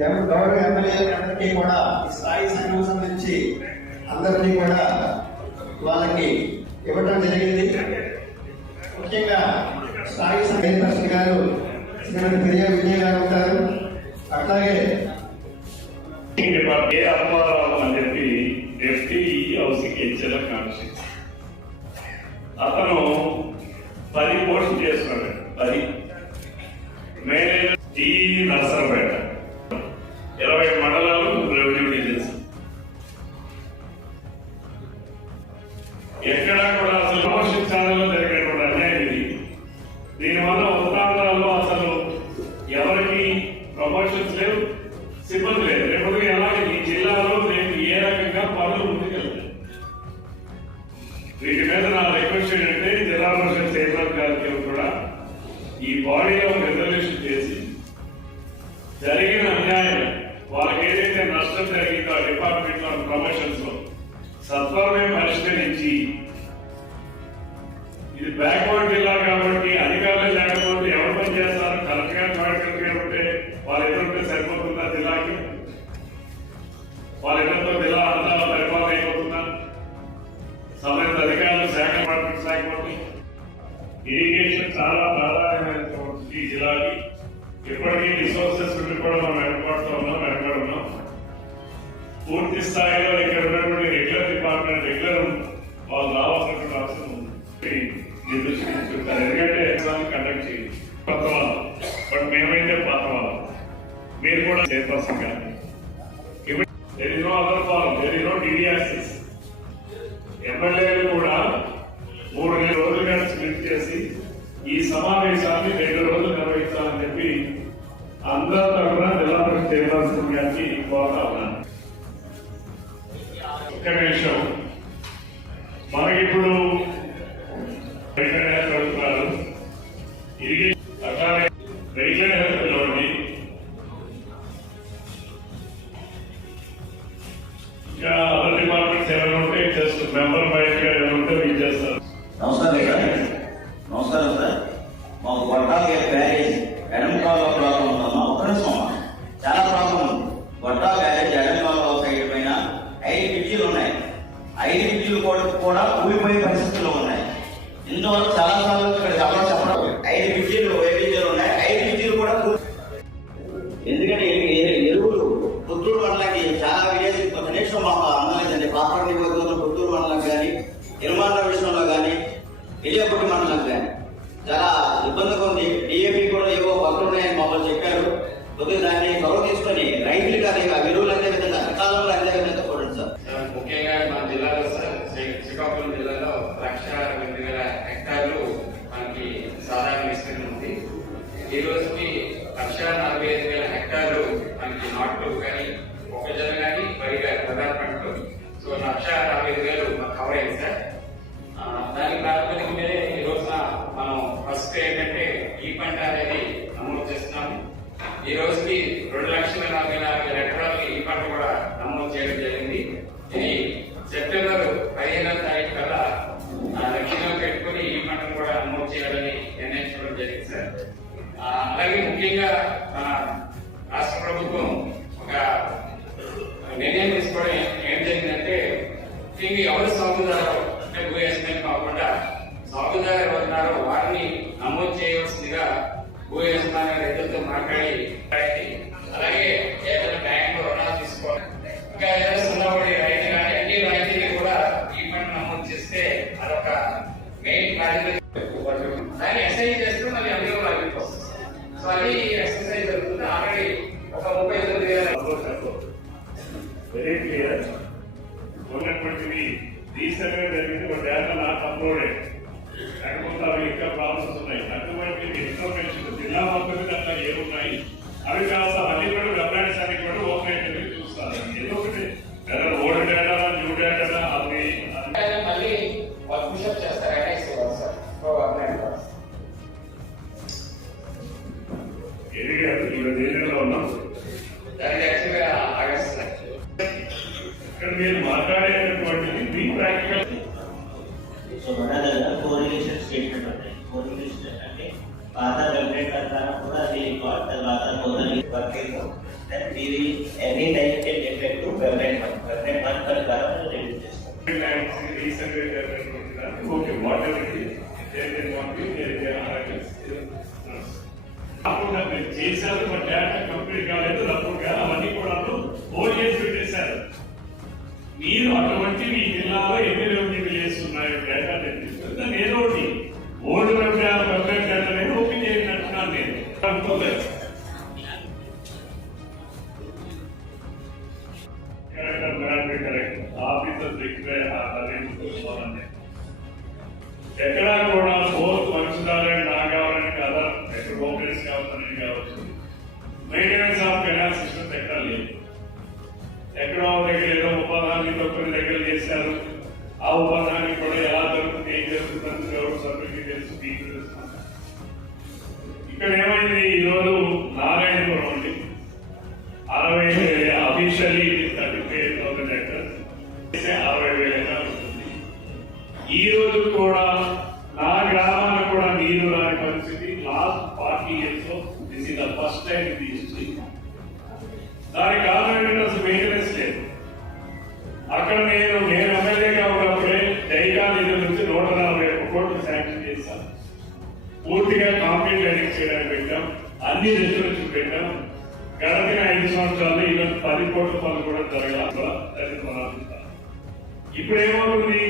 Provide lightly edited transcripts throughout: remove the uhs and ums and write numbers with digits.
గౌరవ ఎమ్మెల్యేలందరికీ కూడా ఈ స్థాయి సంఘం సంబంధించి అందరినీ కూడా వాళ్ళకి ఇవ్వడం జరిగింది. ముఖ్యంగా స్థాయి సంఘం గారు శ్రీమతి ప్రియ విజయ గారు ఉంటారు. అట్లాగే అని చెప్పి ఎఫ్టీఈ హౌసింగ్ హెచ్ఎల్ కాన్స్టిట్యూన్సీ అతను 10 పోస్టులు చేస్తున్నాడు. 10 మేనేజర్ టీ నర్సరపేట 20 మండలాలు రెవెన్యూ డివిజన్స్. ఎక్కడా కూడా అసలు ప్రమోషన్లో జరిగినటువంటి అన్యాయం ఇది. దీనివల్ల ఉత్తరాంధ్రాల్లో అసలు ఎవరికి ప్రమోషన్స్ లేవు, సిబ్బంది లేదు. రేపు అలాగే ఈ జిల్లాలో రేపు ఏ రకంగా పనులు ముందుకెళ్తాయి. వీటి మీద నా రిక్వెస్ట్ ఏంటంటే జిల్లా పరిషత్ చైర్మన్ గారికి కూడా ఈ బాడీలో రిజల్యూషన్ చేసి జరిగిన అన్యాయం వాళ్ళకి ఏదైతే నష్టం జరిగిందో ఆ డిపార్ట్మెంట్ లో ప్రమోషన్స్ లో సత్వరమే పరిష్కరించి, ఇది బ్యాక్వర్డ్ జిల్లా కాబట్టి అధికారులు లేకపోతే ఎవరు పని చేస్తారు? కలెక్టర్ గారు జాయింట్ గా ఉంటే వాళ్ళు ఎదురుంటే సరిపోతుందా? జిల్లాకి వాళ్ళ ఎదురుతో జిల్లా అంతా పరిపాలన అయిపోతుందా? సంబంధిత అధికారులు శాఖ డిపార్ట్మెంట్ లేకపోతే ఇరిగేషన్ చాలా ప్రాధాన్యమైనటువంటి ఈ జిల్లాకి ఇప్పటికీ రిసోర్సెస్ కూడా మనం వెనకడున్నాం. పూర్తి స్థాయిలో ఇక్కడ ఉన్నటువంటి రెగ్యులర్ డిపార్ట్మెంట్ వాళ్ళు రావాల్సినటువంటి అవసరం ఉంది. ఎందుకంటే ఎగ్జామ్ కండక్ట్ చేయాలి కొత్త వాళ్ళు, బట్ మేమైతే పాత వాళ్ళం. మీరు కూడా చైర్పర్సన్ కానీ there is no other forum, there is no DD access. ఎమ్మెల్యేలు కూడా 3 రోజులుగా స్ప్లిట్ చేసి ఈ సమావేశాన్ని 2 రోజులు నిర్వహించాలని చెప్పి అందరి తరఫున జిల్లా పరిషత్ చైర్పర్సన్ గారికి కోరుతా ఉన్నాను. ఒక్క నిమిషం, మనకిప్పుడు అడుగుతున్నారు ఇరిగేషన్ అట్లానే రెగ్యులర్ హెల్త్ లోని ఇంకా అదర్ డిపార్ట్మెంట్స్ ఎవరు ఉంటే జస్ట్ మెంబర్ వైజ్ గా ఎవరు ఉంటే వీళ్ళు చేస్తారు. నమస్కారం సార్. మాకు గొట్టాల బ్యారేజ్ ఎడంకాల ప్రాబ్లం ఉందమ్మా. ఒక్క నిమిషం, చాలా ప్రాబ్లం ఉంది. గొట్టా బ్యారేజ్ ఎడంకాల సైడ్ పైన 5 బ్రిడ్జీలు ఉన్నాయి. 5 బ్రిడ్జీలు కూడా కూలిపోయే పరిస్థితుల్లో ఉన్నాయి. ఇందువల్ల చాలా సార్లు ఇక్కడ చెప్పడం 5 బ్రిడ్జీలు ఉన్నాయి. 5 బ్రిడ్జీలు కూడా ఎందుకంటే ఎరువులు పుత్తూరు మండలానికి చాలా విలేజ్ కనీసం మాకు అందలేదండి. ప్రాపర్ నియోజకవర్గంలో పుత్తూరు మండలం కానీ, నిర్మాణ విషయంలో కానీ, విజయపూడి మండలం కానీ చాలా ఇబ్బందిగా ఉంది. డిఏపీ కూడా ఏవో వర్కులు ఉన్నాయని మమ్మల్ని చెప్పారు. కొద్దిగా దాన్ని చొరవ తీసుకొని రైతులు కానీ ఆ విలువలు అందే విధంగా సకాలంలో అందే విధంగా చూడండి సార్. ముఖ్యంగా మన జిల్లాలో సార్ శ్రీకాకుళం జిల్లాలో 1,08,000 హెక్టార్లు మనకి సాధారణ విస్తీర్ణం ఉంది. ఈ రోజుకి 1,45,000 హెక్టార్లు మనకి నాట్లు కానీ, మొక్కజొన్న కానీ, వరి ప్రధాన పంటలు. సో 1,45,000 కవర్ అయింది సార్. దాని ప్రాతిపదికనే ఈ రోజున మనం ఫస్ట్ ఏంటంటే ఈ పంట అనేది నమోదు చేస్తున్నాము. ఈ రోజుకి 2,44,000 ఎకరాలకి ఈ పంట కూడా నమోదు చేయడం జరిగింది. ఇది సెప్టెంబర్ 15వ తారీఖు కల్లా లక్ష్యంగా పెట్టుకుని ఈ పంటను కూడా నమోదు చేయాలని నిర్ణయించుకోవడం జరిగింది సార్. అలాగే ముఖ్యంగా మన రాష్ట్ర ప్రభుత్వం ఒక నిర్ణయం తీసుకోవడం ఏం జరిగిందంటే, ముఖ్యంగా ఎవరు సాగుదారో అంటే భూ యజమాని కాకుండా సాగుదారు ఎవరున్నారో వారిని నమోదు చేయవలసిందిగా భూ యజమాని రైతులతో మాట్లాడి, అలాగే ఏదైనా బ్యాంకులో రుణాలు తీసుకోవాలి, ఇంకా ఏదైనా సున్నబడి రైతు కానీ అన్ని రైతులు కూడా ఈ పంట నమోదు చేస్తే అదొక మెయిన్ కార్యక్రమం. దాన్ని ఎక్సైజ్ చేస్తూ మళ్ళీ అందులో వాళ్ళకి వస్తుంది. సో అది ఎక్సర్సైజ్ జరుగుతుంది. ఆల్రెడీ ఒక 39,000 వెరీ క్లియర్ ఉన్నటువంటివి రీసెంట్గా జరిగింది. ఒక డేటా నాకు అప్లోడెడ్, లేకపోతే అవి ఇంకా ప్రాబ్లమ్స్ ఉన్నాయి. అటువంటి ఇన్ఫర్మేషన్ జిల్లా మొత్తం అట్లా ఏమున్నాయి అవి కాస్త అన్ని కూడా వెబ్సైట్స్ కూడా ఓపెన్ అయితే చూస్తారు. ఏదో ఒకటి ఓల్డ్ డేటా న్యూ డేటా అవి మళ్ళీ పుషప్ చేస్తారు. ఉన్నాం. ఇక్కడ మీరు మాట్లాడేటటువంటిది మీ ప్రాక్టికల్. సో మన దగ్గర కోరిలేషన్ స్టేట్మెంట్ ఉంటాయి. కోరిలేషన్ అంటే పాత వెబ్సైట్ ప్రకారం కూడా అది రికార్డ్ తర్వాత working on and we will any negative effect to permanent one ప్రకారం రిలీజ్ చేస్తాం. ఓకే వాటర్ అప్పుడు మీరు చేశారు, మా డేటా కంప్లీట్ కాలేదు, తప్పుగా అవన్నీ కూడా హోల్డ్ చేసి పెట్టేశారు. మీరు అటువంటి మీ జిల్లాలో ఎన్ని రెవెన్యూ విలేజ్ ఉన్నాయో డేటా నేను ఏదో ఒకటి ఓల్డ్ వెబ్సైట్ డేటా నేను ఓపెన్ చేయండి అంటున్నాను. నేను ఎక్కడా కూడా బోత్ మంచిదారని నా కావాలని కదా, ఎక్కడ ఓపెన్స్ కావాలని కావచ్చు, మెయింటెనెన్స్ ఆఫ్ కెనాల్ సిస్టమ్ ఎక్కడ లేదు. ఎక్కడో దగ్గర ఏదో ఉపాధాన్ని కొన్ని దగ్గర చేశారు. ఆ ఉపాధాన్ని కూడా ఎలా జరుగుతుంది, ఏం జరుగుతుంది ఎవరు సభ్యులకి తెలుసు, మీకు తెలుసు. ఇక్కడ ఏమైంది, ఈరోజు నారాయణపురం ఉంది 60,000 అఫీషియలీ 35,000 ఎకర్స్ 60,000 ఎకరాలు ఉంటుంది. ఈ రోజు కూడా నా గ్రామానికి కూడా నీరు రాని పరిస్థితి. Last 40 years this is the first time in the history. దానికి కారణం ఏంటంటే అసలు మెయింటెనెన్స్ లేదు. అక్కడ నేను ఎమ్మెల్యేగా ఉన్నప్పుడే దైగా నిధుల నుంచి 141 కోట్లు శాంక్షన్ చేశాను. పూర్తిగా కాంప్లీట్ ఎడిట్ చేయడానికి పెట్టాం, అన్ని రెస్టారెంట్స్ పెట్టాం. గడచిన 5 సంవత్సరాలు ఇలా 10 కోట్ల పనులు కూడా జరగాలి. ఇప్పుడు ఏమవుతుంది,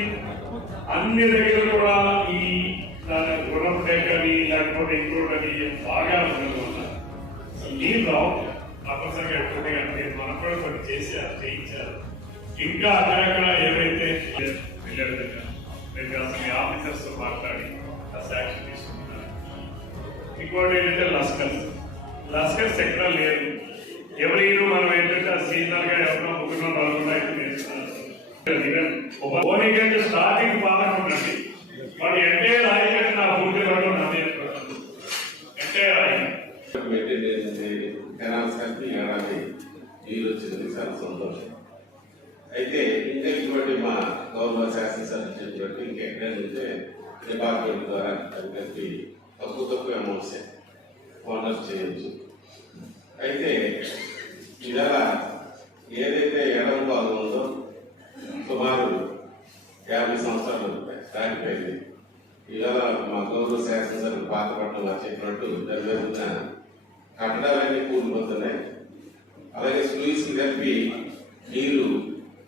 అన్ని దగ్గర కూడా ఈ గుణం కానీ లేకపోతే ఇంకోటి బాగా ఉండడం నీళ్ళు రావు. తప్పనిసరిగా ఎప్పుడు కానీ మనం కూడా కొన్ని చేశారు, చేయించారు. ఇంకా అక్కడక్కడ ఏవైతే వెళ్ళే విధంగా మీరు అసలు ఆఫీసర్స్ తో మాట్లాడి శాంక్షన్ తీసుకుంటున్నారు. ఇంకోటి ఏంటంటే లస్కర్స్ ఎక్కడ లేదు. ఎవరి మనం ఏంటంటే సీజనల్ గా ఎవరో 3-4 అయితే నేర్చుకున్నారు. స్టార్టింగ్ బాగా ఉండండి, వాడు ఎంటే రాయి కంటే నా పూర్తి వాడు నన్ను ఎంటే రాయి కెనాల్స్ కలిపి ఏడాది నీరు వచ్చింది, చాలా సంతోషం. అయితే ఇంకొకటి మా గౌరవ శాసనసభ్యులు చెప్పినట్టు ఇంకెక్కడైతే డిపార్ట్మెంట్ ద్వారా అది కలిపి తక్కువ అమౌంట్స్ ఓనర్స్ చేయొచ్చు. అయితే ఇవాళ ఏదైతే ఎడమ భాగం ఉందో సుమారు 50 సంవత్సరాలు దాటిపోయింది. ఇవాళ మా గౌరవ శాసనసభ్యులు పాతపట్నం వారు చెప్పినట్టు దాని కట్టడాలన్నీ కూలిపోతున్నాయి. అలాగే స్లూయిస్ కలిపి నీరు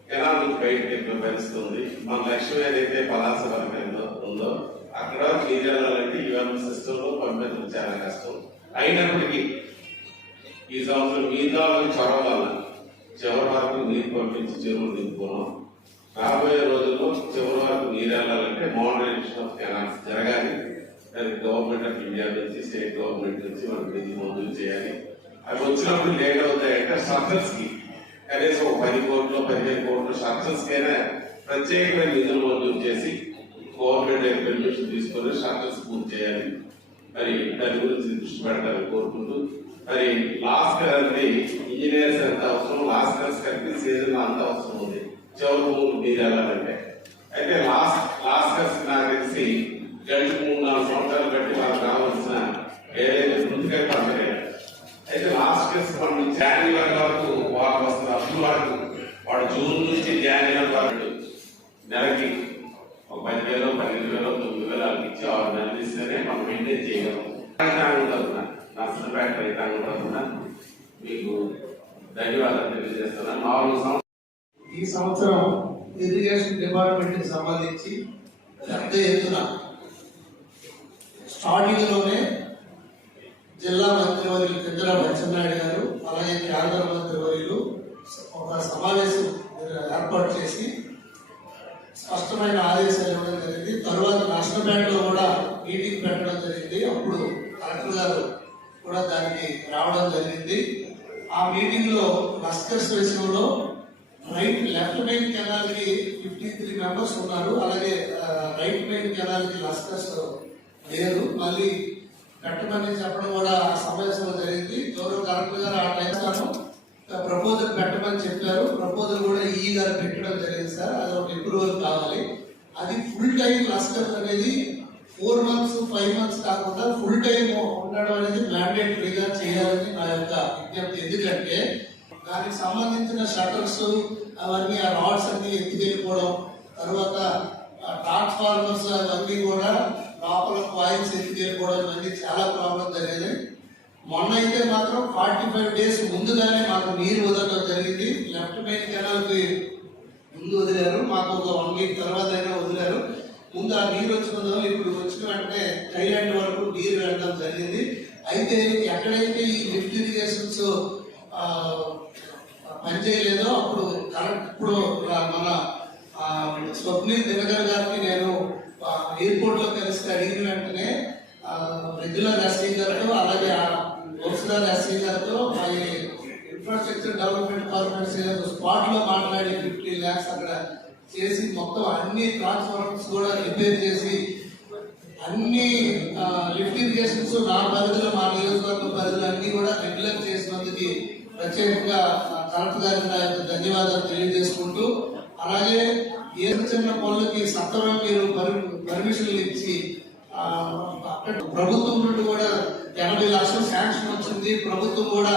కెనాల్ నుంచి బయటకు పెంచుతుంది. మన లక్ష్యం ఏదైతే పలాస వరకు ఉందో అక్కడ నీరు వెళ్ళాలంటే ఇవాళ సిస్టమ్ లో పంపించడం చాలా కష్టం. అయినప్పటికీ ఈ సంవత్సరం మీద చొరవ వల్ల చివరి వరకు నీరు పంపించి చెరువులు నింపుకున్నాం. రాబోయే రోజుల్లో చివరి వరకు నీరు వెళ్ళాలంటే మోడరైజేషన్ ఆఫ్ కెనాల్స్ జరగాలి. దానికి గవర్నమెంట్ ఆఫ్ ఇండియా నుంచి, స్టేట్ గవర్నమెంట్ నుంచి మనకు నిధి మంజూరు చేయాలి. అవి వచ్చినప్పుడు లేట్ అవుతాయంటే స్ట్రక్చర్స్ కి కనీసం 10 కోట్లు 15 కోట్లు స్ట్రక్చర్స్ కైనా ప్రత్యేకమైన నిధులు మంజూరు చేసి గవర్నమెంట్ పర్మిషన్ తీసుకొని స్ట్రక్చర్స్ పూర్తి చేయాలి. మరి దాని గురించి దృష్టి పెడతారని కోరుకుంటూ, మరి లాస్కర్ అనేది ఇంజనీర్స్ ఎంత అవసరం, లాస్కర్స్ కలిపి సీజన్ అంత అవసరం ఉంది చివరి మూడు మీరు వెళ్ళాలంటే. అయితే లాస్కర్స్ నాకు తెలిసి గంటకు 3-4 సంవత్సరాలు బట్టి వాళ్ళకి కావాల్సిన ఏదైతే ముందుగా పంపలేదు. అయితే లాస్కర్స్ మనం జాన్యువరి వరకు వాళ్ళు వస్తారు. అప్పుడు వరకు వాడు జూన్ నుంచి జాన్యువరి వరకు నెలకి 10,000, 12,000, 9,000 ఇచ్చి 6 నెలలు ఇస్తేనే మనం మెయింటైన్ చేయగలం. నర్సంపేట రైతాంగం తరఫున మీకు ధన్యవాదాలు తెలియజేస్తున్నాను. 4 సంవత్సరాలు ఈ సంవత్సరం ఇరిగేషన్ డిపార్ట్మెంట్ కి సంబంధించి పెద్ద ఎత్తున స్టార్టింగ్ లోనే జిల్లా మంత్రివర్యులు కింజర బచ్చెన్నాయుడు గారు అలాగే కేంద్ర మంత్రివర్యులు ఒక సమావేశం ఏర్పాటు చేసి స్పష్టమైన ఆదేశాలు ఇవ్వడం జరిగింది. తరువాత నర్సంపేటలో కూడా మీటింగ్ పెట్టడం జరిగింది. అప్పుడు కలెక్టర్ గారు కూడా దానికి రావడం జరిగింది. ఆ మీటింగ్ లో లస్కర్స్ విషయంలో లెఫ్ట్ మెయిన్ కెనాల్ కి 53 మెంబర్స్ ఉన్నారు. అలాగే రైట్ మెయిన్ కెనాల్ కి లస్కర్స్ లేరు. మళ్ళీ పెట్టమని చెప్పడం కూడా సమావేశంలో జరిగింది. గౌరవ కలెక్టర్ గారు ఆ టైం ప్రపోజల్ పెట్టమని చెప్పారు. ప్రపోజల్ కూడా ఈ గారు పెట్టడం జరిగింది సార్. అది ఒక అప్రూవల్ కావాలి. అది ఫుల్ టైం లస్కర్స్ అనేది 4 months 5 months కాకుండా ఫుల్ టైం ఉండడం అనేది మ్యాండేటరీగా చేయాలని నా యొక్క విజ్ఞప్తి. ఎందుకంటే దానికి సంబంధించిన షట్టర్స్ అవన్నీ ఆ రాడ్స్ అన్ని ఎత్తుకెళ్ళిపోవడం, తర్వాత ట్రాన్స్ఫార్మర్స్ అవన్నీ కూడా లోపల కాయిల్స్ ఎత్తుకెళ్ళిపోవడం ఇవన్నీ చాలా ప్రాబ్లం జరిగేది. మొన్న అయితే మాత్రం 45 days ముందుగానే మాకు నీరు వదలడం జరిగింది. లెఫ్ట్ మెయిన్ కెనాల్ కి ముందు వదిలారు, మాకు ఒక 1 week తర్వాత అయినా వదిలారు. ముందు ఆ నీరు వచ్చిన ఇప్పుడు వచ్చిన వెంటనే థైలాండ్ వరకు నీరు వెళ్ళడం జరిగింది. అయితే ఎక్కడైతే ఈ లిఫ్ట్ ఇరిగేషన్స్ పనిచేయలేదో అప్పుడు కరెక్ట్ ఇప్పుడు మన స్వప్నిల్ దినకర్ గారికి నేను ఎయిర్పోర్ట్ లో కలిసి అడిగిన వెంటనే రెగ్యులర్ ఎస్సీ గారితో అలాగే లోక్సభ ఎస్సీ గారితో ఇన్ఫ్రాస్ట్రక్చర్ డెవలప్మెంట్ కార్పొరేషన్ స్పాట్ లో మాట్లాడి 50 lakhs అక్కడ చేసి మొత్తం అన్ని ట్రాన్స్ఫార్మర్స్ కూడా రిపేర్ చేసి అన్ని లిఫ్ట్ ఇరిగేషన్స్ నా పరిధిలో మా నియోజకవర్గ పరిధిలో అన్ని కూడా రెగ్యులర్ చేసినందుకు ప్రత్యేకంగా కలెక్టర్ గారికి నా యొక్క ధన్యవాదాలు తెలియజేసుకుంటూ, అలాగే ఏ చిన్న పనులకి సత్వరం మీరు పర్మిషన్లు ఇచ్చి ప్రభుత్వం నుండి కూడా 80 లక్షలు శాంక్షన్ వచ్చింది. ప్రభుత్వం కూడా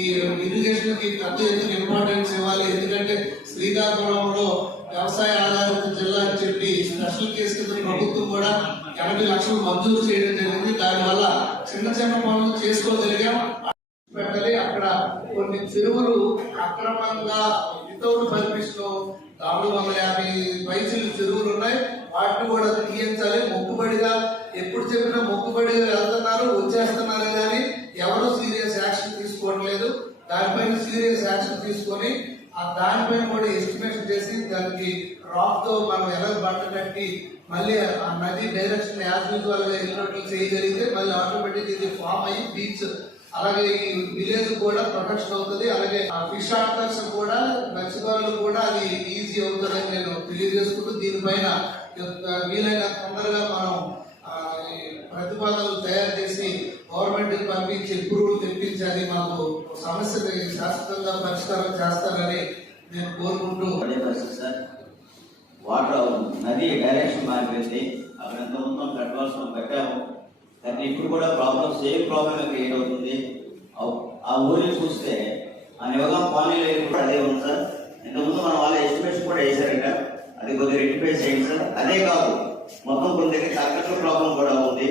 ఈ ఇరిగేషన్ కి పెద్ద ఎత్తున ఇంపార్టెన్స్ ఇవ్వాలి. ఎందుకంటే శ్రీకాకుళంలో వ్యవసాయ ఆధారిత జిల్లా అని చెప్పి స్పెషల్ కేసు కింద ప్రభుత్వం కూడా 80 లక్షలు మంజూరు చేయడం జరిగింది. దానివల్ల చిన్న చిన్న పనులు చేసుకోగలిగాం. పెట్టాలి. అక్కడ కొన్ని చెరువులు అక్రమంగా వితౌట్ పర్మిషన్ 450 పైసలు చెరువులు ఉన్నాయి. వాటిని కూడా తీయించాలి. మొక్కుబడిగా ఎప్పుడు చెప్పినా మొక్కుబడిగా వెళ్తున్నారు, వచ్చేస్తున్నారు కానీ ఎవరు సీరియస్ యాక్షన్ తీసుకోవట్లేదు. దానిపైన సీరియస్ యాక్షన్ తీసుకొని దానిపైన కూడా ఎస్టిమేషన్ చేసి దానికి రాక్ తో మనం ఎలా బట్ట కట్టి మళ్ళీ ఆ నది డైరెక్షన్ యాజ్ యూజువల్ గా ఎన్నోట్లు చేయగలిగితే మళ్ళీ ఆటోమేటిక్ ఇది ఫామ్ అయ్యి బీచ్ అలాగే ఈ విలేజ్ కూడా ప్రొటెక్షన్ అవుతుంది. అలాగే ఆ ఫిష్ ఆర్టర్స్ కూడా మత్స్యకారులు కూడా అది ఈజీ అవుతుందని నేను తెలియజేసుకుంటూ దీనిపైన వీలైన తొందరగా మనం ప్రతిపాదనలు తయారు చేసి గవర్నమెంట్ పంపించి అప్రూవల్ తెప్పించాలి. మాకు సమస్యని శాశ్వతంగా పరిష్కారం చేస్తారని నేను కోరుకుంటూ సార్ వాటర్ నది డైరెక్షన్ మారిపోయింది. అక్కడ ఎంత మొత్తం కట్టవలసిన కట్టాము కానీ ఇప్పుడు కూడా ప్రాబ్లమ్ సేమ్ ప్రాబ్లమ్ క్రియేట్ అవుతుంది. ఆ ఊరిని చూస్తే ఆ నివగం కాలనీలో కూడా అదే ఉంది సార్. ఇంతకుముందు మన వాళ్ళ ఎస్టిమేషన్ కూడా వేశారట, అది కొద్దిగా రెక్టిఫై చేయండి సార్. అదే కాదు మొత్తం కొన్ని దగ్గర కరెక్టర్ ప్రాబ్లం కూడా ఉంది.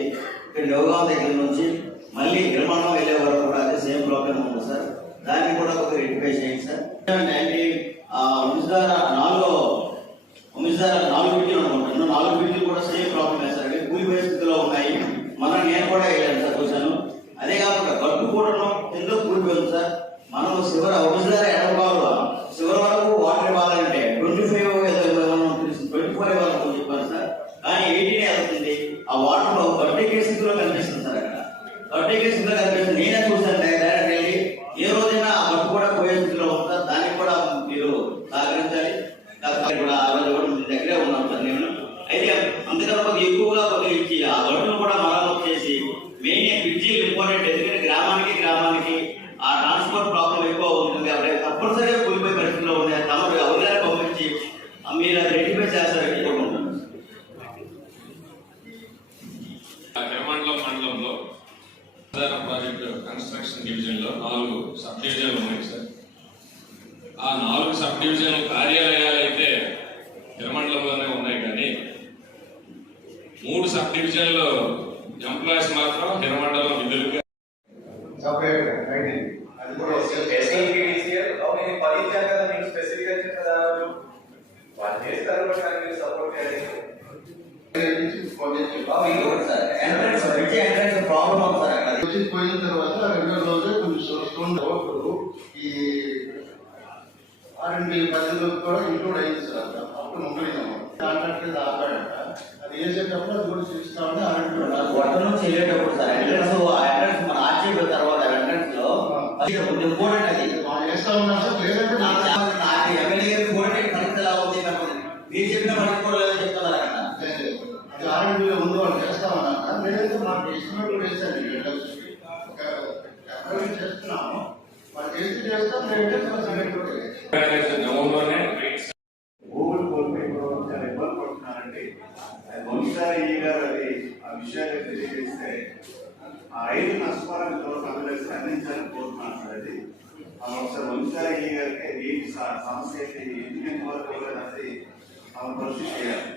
ఇక్కడ నివగం దగ్గర నుంచి మళ్ళీ నిర్మాణం వెళ్ళే వరకు కూడా అదే సేమ్ ప్రాబ్లం ఉంది సార్. దాన్ని కూడా కొద్దిగా రెక్టిఫై చేయండి సార్. నాలుగు బిడ్డలు అనుకుంటున్నాను. 4 బిడ్డలు కూడా సేమ్ ప్రాబ్లం సార్. కూలిపోయే స్థితిలో ఉన్నాయి. మనం నేను కూడా వెళ్ళాను సార్, చూశాను. అదే కాకుండా గట్టు కూడా ఎందుకు కూలిపోయింది సార్. మనం ఒమిసారి ఎడమకాలు చివరి వరకు వాటర్ ఇవ్వాలంటే 24 ఇవ్వాలని చెప్పారు సార్. కానీ 18 వెళ్తుంది. ఆ వాటర్ గట్టెక్కే స్థితిలో కనిపిస్తుంది సార్. అక్కడ గట్టెక్కే స్థితిలో కనిపిస్తుంది. నేనే చూశాను డైరెక్ట్ వెళ్ళి. ఏ రోజైనా ఆ గట్టు కూడా పోయే స్థితిలో ఉంటుంది. దానికి కూడా మీరు సహకరించాలి. కూడా ఆ రోజు కూడా మీ దగ్గరే ఉన్నాం సార్ నేను. అయితే అందుకని కొద్దిగా ఎక్కువగా కొద్దిగా ఇచ్చి ఆ గడువును కూడా మరమ్మతు చేసి మెయిన్ బ్రిడ్జీలు ఇంపార్టెంట్. ఎందుకంటే గ్రామానికి ఆ ట్రాన్స్పోర్ట్ ప్రాబ్లం ఎక్కువ ఉంటుంది కాబట్టి తప్పనిసరిగా కూలిపోయే పరిస్థితిలో ఉండే తమరు ఎవరిగానే పంపించి మీరు అది రెక్టిఫై చేస్తారని కోరుకుంటున్నాను. మండలంలో ప్రాజెక్టు కన్స్ట్రక్షన్ డివిజన్ లో 4 సబ్ డివిజన్లు ఉన్నాయి సార్. ఆ 4 సబ్ డివిజన్ కార్యాలయాలు అయితే తిరుమండలంలోనే ఉన్నాయి కానీ 3 సబ్ డివిజన్లో ఎంప్లాయీస్ మాత్రం తిరుమండలం విధులుగా సపరేట్ రైటింగ్ అది కూడా పోయిన తర్వాత 2 రోజులు కొంచెం ఈ R&D పద్ధతిలో కూడా ఇంక్లూడ్ అయింది సార్. అప్పుడు ఉండలేదు కాంట్రాక్ట్ ఆపాడంట. అది వేసేటప్పుడు అది కూడా చూస్తామని వర్క్ నుంచి వెళ్ళేటప్పుడు సార్ ఎంట్రన్స్ మన ఆర్చీవ్ తర్వాత ఎంట్రన్స్ లో ఇంపార్టెంట్ అది చేస్తా ఉన్నాం సార్. లేదంటే నాకు ఎమ్మెల్యే గారికి కూడా పరిస్థితి ఎలా ఉంది మీరు చెప్పిన పట్టుకోలేదని చెప్తున్నారు అక్కడ. అది R&D లో ఉందో అని చేస్తామన్నా. లేదంటే మాకు ఎస్టిమేట్ వేసాను చేస్తున్నాము. వాళ్ళు చేస్తాం లేదంటే నవంబర్లోనే గూగుల్ కోల్పోయి చాలా ఇబ్బంది పడుతున్నారండి. అది బహుశా ఈ గారు అది సభలో సభ్యులకి అందించాలని కోరుతున్నాను సార్. అది ఒకసారి వంశాలి గారికి ఏంటి సమస్య ఏంటి, ఎందుకు వరకు అనేది పరిస్థితి చేయాలి.